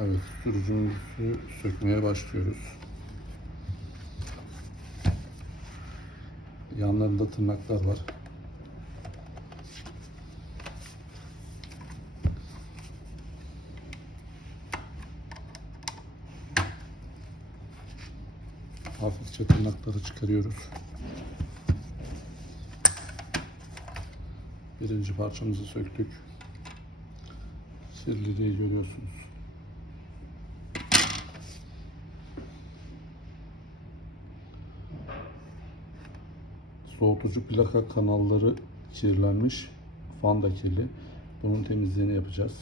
Evet, sürücümüzü sökmeye başlıyoruz. Yanlarında tırnaklar var. Hafifçe tırnakları çıkarıyoruz. Birinci parçamızı söktük. Kirliliği görüyorsunuz. Soğutucu plaka kanalları kirlenmiş. Fan da kirli. Bunun temizliğini yapacağız.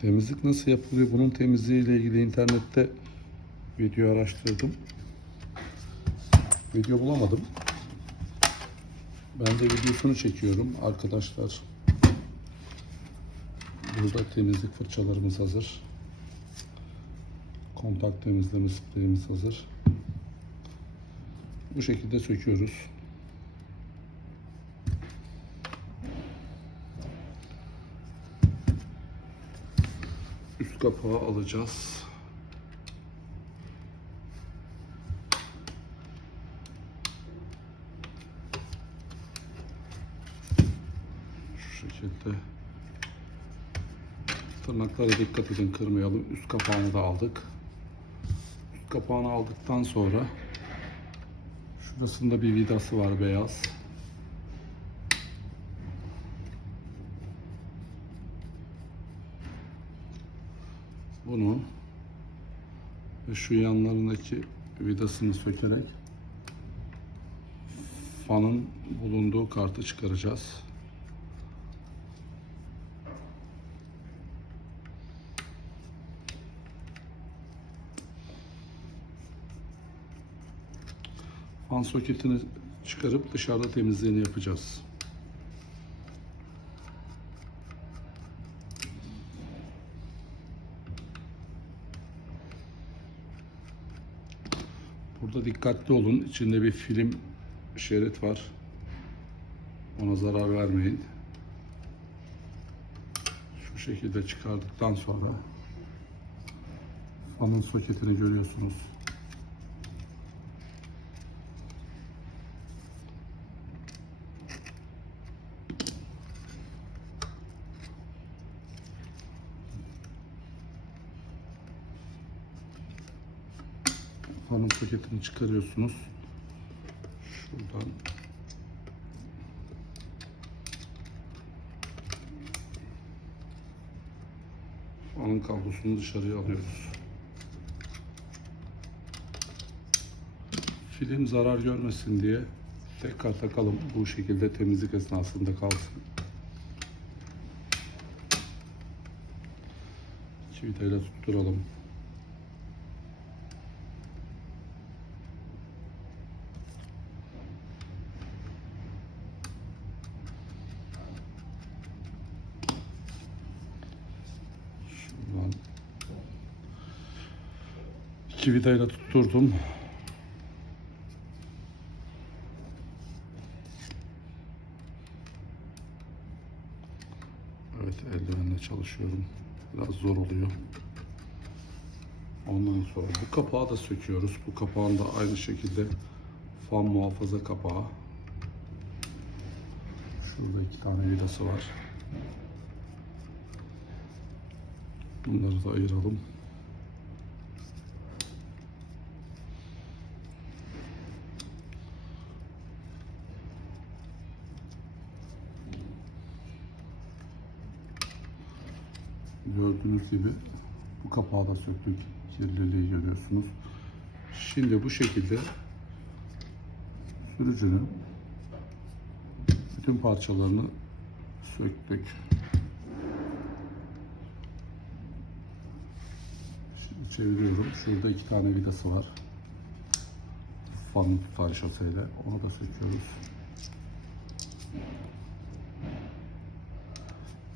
Temizlik nasıl yapılıyor? Bunun temizliği ile ilgili internette video araştırdım. Video bulamadım. Ben de videosunu çekiyorum arkadaşlar. Burada temizlik fırçalarımız hazır. Kontak temizleme spreyimiz hazır. Bu şekilde söküyoruz. Üst kapağı alacağız. Şekilde. Tırnaklara dikkat edin kırmayalım. Üst kapağını da aldık. Üst kapağını aldıktan sonra şurasında bir vidası var beyaz. Bunu ve şu yanlarındaki vidasını sökerek fanın bulunduğu kartı çıkaracağız. Fan soketini çıkarıp dışarıda temizliğini yapacağız. Burada dikkatli olun. İçinde bir film şerit var. Ona zarar vermeyin. Şu şekilde çıkardıktan sonra fanın soketini görüyorsunuz. Fanın soketini çıkarıyorsunuz. Şuradan fanın kablosunu dışarıya alıyoruz. Film zarar görmesin diye tekrar takalım. Bu şekilde temizlik esnasında kalsın. İki vidayla tutturalım. Şuradan iki vidayla tutturdum. Evet eldivenle çalışıyorum. Biraz zor oluyor. Ondan sonra bu kapağı da söküyoruz. Bu kapağın da aynı şekilde fan muhafaza kapağı. Şurada iki tane vidası var. Bunları da ayıralım. Gördüğünüz gibi bu kapağı da söktük. Kirliliği görüyorsunuz. Şimdi bu şekilde sürücünün bütün parçalarını söktük. Şimdi çeviriyorum. Şurada iki tane vidası var. Fanı tutan şoseyle. Onu da söküyoruz.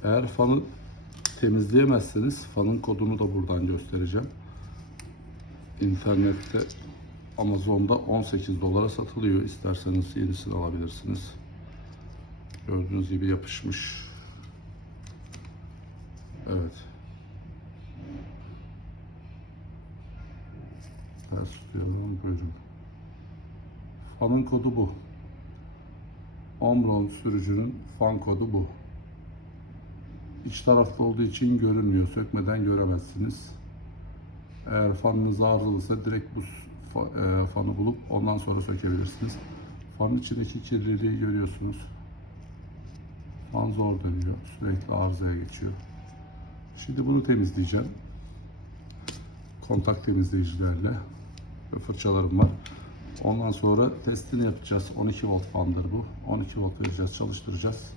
Eğer fanı temizleyemezseniz fanın kodunu da buradan göstereceğim. İnternette Amazon'da 18 dolara satılıyor. İsterseniz yenisini alabilirsiniz. Gördüğünüz gibi yapışmış. Evet. Ters tutuyorum. Buyurun. Fanın kodu bu. Omron sürücünün fan kodu bu. İç tarafta olduğu için görünmüyor. Sökmeden göremezsiniz. Eğer fanınız arızalıysa direkt bu e, fanı bulup ondan sonra sökebilirsiniz. Fanın içindeki kirliliği görüyorsunuz. Fan zor dönüyor. Sürekli arızaya geçiyor. Şimdi bunu temizleyeceğim. Kontak temizleyicilerle ve fırçalarım var. Ondan sonra testini yapacağız. 12 volt fandır bu. 12 volt vereceğiz, çalıştıracağız.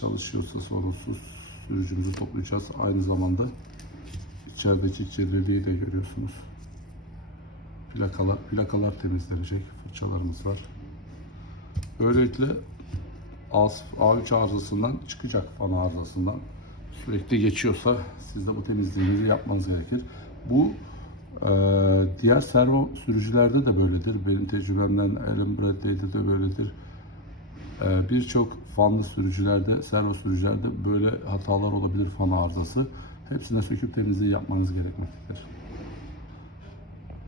Çalışıyorsa sorunsuz sürücümüzü toplayacağız. Aynı zamanda içerideki kirliliği de görüyorsunuz. Plakalar, plakalar temizlenecek. Fırçalarımız var. Böylelikle A- A3 arızasından çıkacak fan arızasından. Sürekli geçiyorsa siz de bu temizliğinizi yapmanız gerekir. Bu e, diğer servo sürücülerde de böyledir. Benim tecrübemden Alan Bradley'de de böyledir. E, Birçok fanlı sürücülerde, servo sürücülerde böyle hatalar olabilir fan arızası. Hepsine söküp temizliği yapmanız gerekmektedir.